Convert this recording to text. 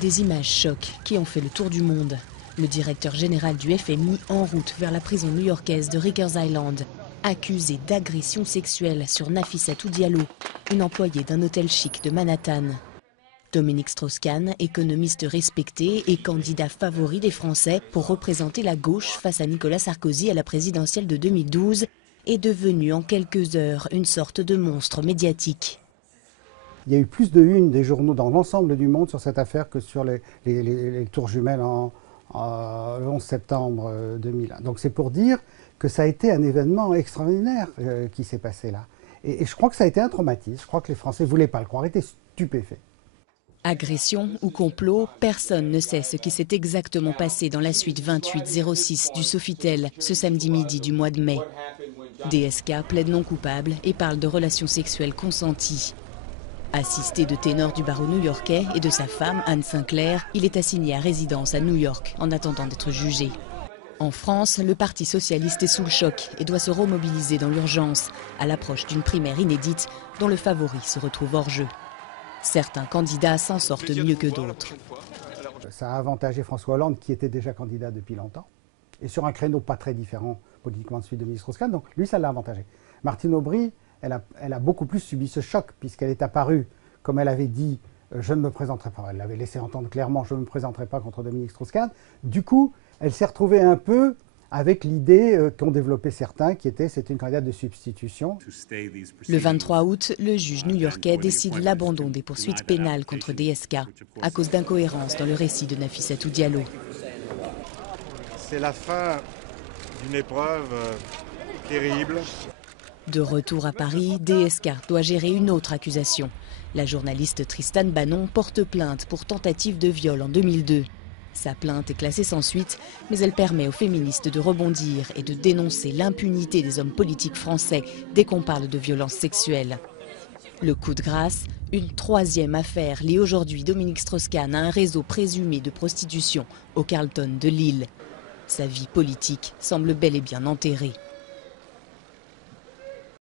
Des images chocs qui ont fait le tour du monde. Le directeur général du FMI en route vers la prison new-yorkaise de Rikers Island, accusé d'agression sexuelle sur Nafissatou Diallo, une employée d'un hôtel chic de Manhattan. Dominique Strauss-Kahn, économiste respecté et candidat favori des Français pour représenter la gauche face à Nicolas Sarkozy à la présidentielle de 2012, est devenu en quelques heures une sorte de monstre médiatique. Il y a eu plus de une des journaux dans l'ensemble du monde sur cette affaire que sur les tours jumelles le 11 septembre 2001. Donc c'est pour dire que ça a été un événement extraordinaire qui s'est passé là. Et je crois que ça a été un traumatisme. Je crois que les Français ne voulaient pas le croire, étaient stupéfaits. Agression ou complot, personne ne sait ce qui s'est exactement passé dans la suite 2806 du Sofitel ce samedi midi du mois de mai. DSK plaide non coupable et parle de relations sexuelles consenties. Assisté de ténors du barreau new-yorkais et de sa femme, Anne Sinclair, il est assigné à résidence à New York en attendant d'être jugé. En France, le Parti socialiste est sous le choc et doit se remobiliser dans l'urgence à l'approche d'une primaire inédite dont le favori se retrouve hors jeu. Certains candidats s'en sortent mieux que d'autres. Ça a avantagé François Hollande qui était déjà candidat depuis longtemps et sur un créneau pas très différent politiquement de celui de Dominique Strauss-Kahn, donc lui ça l'a avantagé. Martine Aubry, elle a beaucoup plus subi ce choc puisqu'elle est apparue, comme elle avait dit, je ne me présenterai pas, elle l'avait laissé entendre clairement, je ne me présenterai pas contre Dominique Strauss-Kahn. Du coup, elle s'est retrouvée un peu avec l'idée qu'ont développé certains, qui était c'est une candidate de substitution. Le 23 août, le juge new-yorkais décide l'abandon des poursuites pénales contre DSK à cause d'incohérences dans le récit de Nafissatou Diallo. C'est la fin d'une épreuve terrible. De retour à Paris, DSK doit gérer une autre accusation. La journaliste Tristane Banon porte plainte pour tentative de viol en 2002. Sa plainte est classée sans suite, mais elle permet aux féministes de rebondir et de dénoncer l'impunité des hommes politiques français dès qu'on parle de violences sexuelles. Le coup de grâce, une troisième affaire lie aujourd'hui Dominique Strauss-Kahn à un réseau présumé de prostitution au Carlton de Lille. Sa vie politique semble bel et bien enterrée.